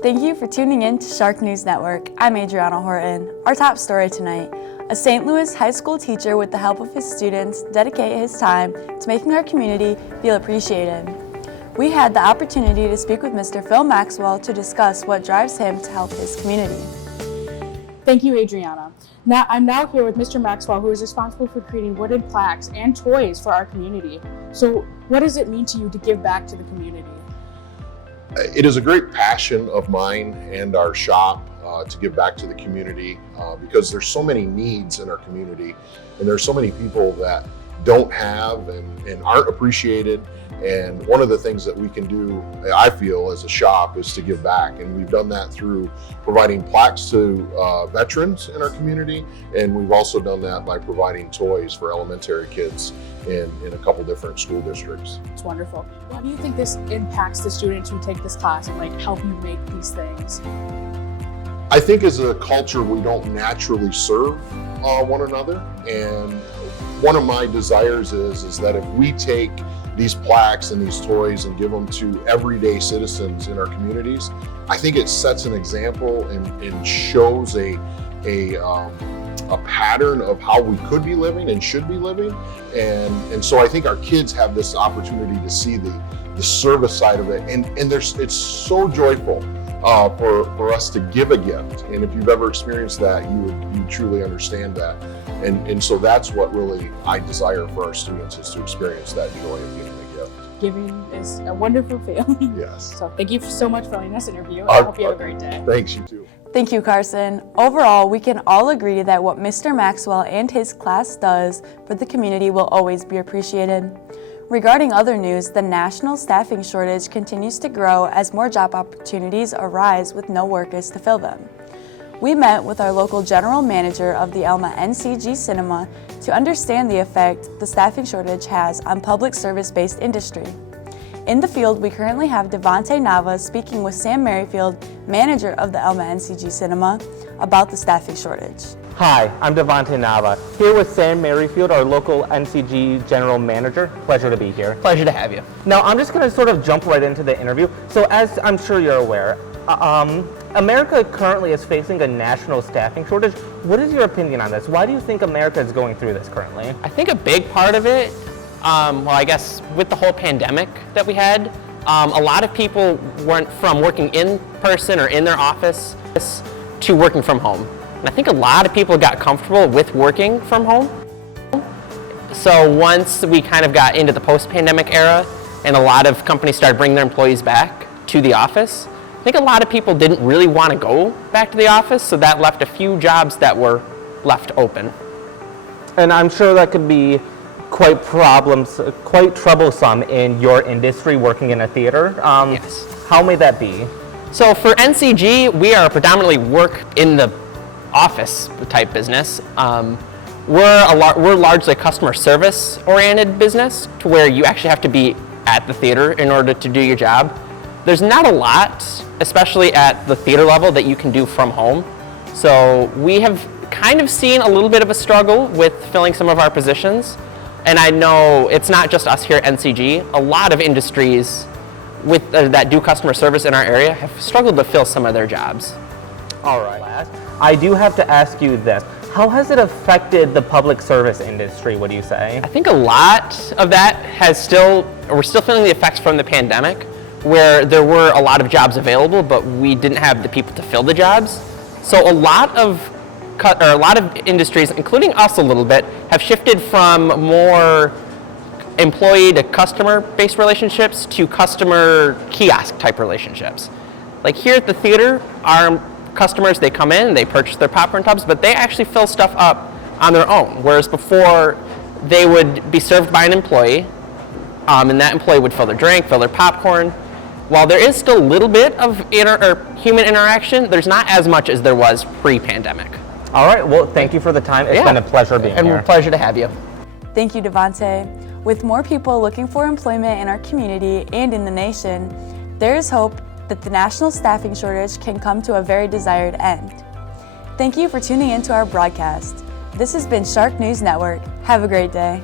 Thank you for tuning in to Shark News Network. I'm Adriana Horton. Our top story tonight, a St. Louis high school teacher with the help of his students dedicate his time to making our community feel appreciated. We had the opportunity to speak with Mr. Phil Maxwell to discuss what drives him to help his community. Thank you, Adriana. I'm now here with Mr. Maxwell, who is responsible for creating wooden plaques and toys for our community. So what does it mean to you to give back to the community? It is a great passion of mine and our shop to give back to the community because there's so many needs in our community, and there's so many people that don't have and aren't appreciated. And one of the things that we can do, I feel, as a shop is to give back. And we've done that through providing plaques to veterans in our community. And we've also done that by providing toys for elementary kids in a couple different school districts. It's wonderful. How do you think this impacts the students who take this class and help you make these things? I think as a culture, we don't naturally serve one another. And one of my desires is that if we take these plaques and these toys and give them to everyday citizens in our communities, I think it sets an example and shows a pattern of how we could be living and should be living. And so I think our kids have this opportunity to see the service side of it. And it's so joyful for us to give a gift. And if you've ever experienced that, you truly understand that. And so that's what really I desire for our students, is to experience that joy of giving a gift. Giving is a wonderful feeling. Yes. So thank you so much for letting us interview. I hope you have a great day. Thanks, you too. Thank you, Carson. Overall, we can all agree that what Mr. Maxwell and his class does for the community will always be appreciated. Regarding other news, the national staffing shortage continues to grow as more job opportunities arise with no workers to fill them. We met with our local general manager of the Elma NCG Cinema to understand the effect the staffing shortage has on public service-based industry. In the field, we currently have Devontae Nava speaking with Sam Merrifield, manager of the Elma NCG Cinema, about the staffing shortage. Hi, I'm Devontae Nava, here with Sam Merrifield, our local NCG general manager. Pleasure to be here. Pleasure to have you. Now, I'm just going to sort of jump right into the interview. So as I'm sure you're aware, America currently is facing a national staffing shortage. What is your opinion on this? Why do you think America is going through this currently? I think a big part of it, I guess with the whole pandemic that we had, a lot of people went from working in person or in their office to working from home. And I think a lot of people got comfortable with working from home. So once we kind of got into the post-pandemic era and a lot of companies started bringing their employees back to the office, I think a lot of people didn't really want to go back to the office, so that left a few jobs that were left open. And I'm sure that could be quite troublesome in your industry, working in a theater. Yes. How may that be? So for NCG, we are predominantly work in the office type business. We're largely a customer service oriented business, to where you actually have to be at the theater in order to do your job. There's not a lot, especially at the theater level, that you can do from home. So we have kind of seen a little bit of a struggle with filling some of our positions. And I know it's not just us here at NCG. A lot of industries that do customer service in our area have struggled to fill some of their jobs. All right. I do have to ask you this. How has it affected the public service industry, would you say? I think a lot of that we're still feeling the effects from the pandemic, where there were a lot of jobs available, but we didn't have the people to fill the jobs. So a lot of industries, including us a little bit, have shifted from more employee to customer based relationships to customer kiosk type relationships. Like here at the theater, our customers, they come in, they purchase their popcorn tubs, but they actually fill stuff up on their own. Whereas before, they would be served by an employee, and that employee would fill their drink, fill their popcorn. While there is still a little bit of human interaction, there's not as much as there was pre-pandemic. All right, well, thank you for the time. It's been a pleasure being here. And a pleasure to have you. Thank you, Devontae. With more people looking for employment in our community and in the nation, there is hope that the national staffing shortage can come to a very desired end. Thank you for tuning in to our broadcast. This has been Shark News Network. Have a great day.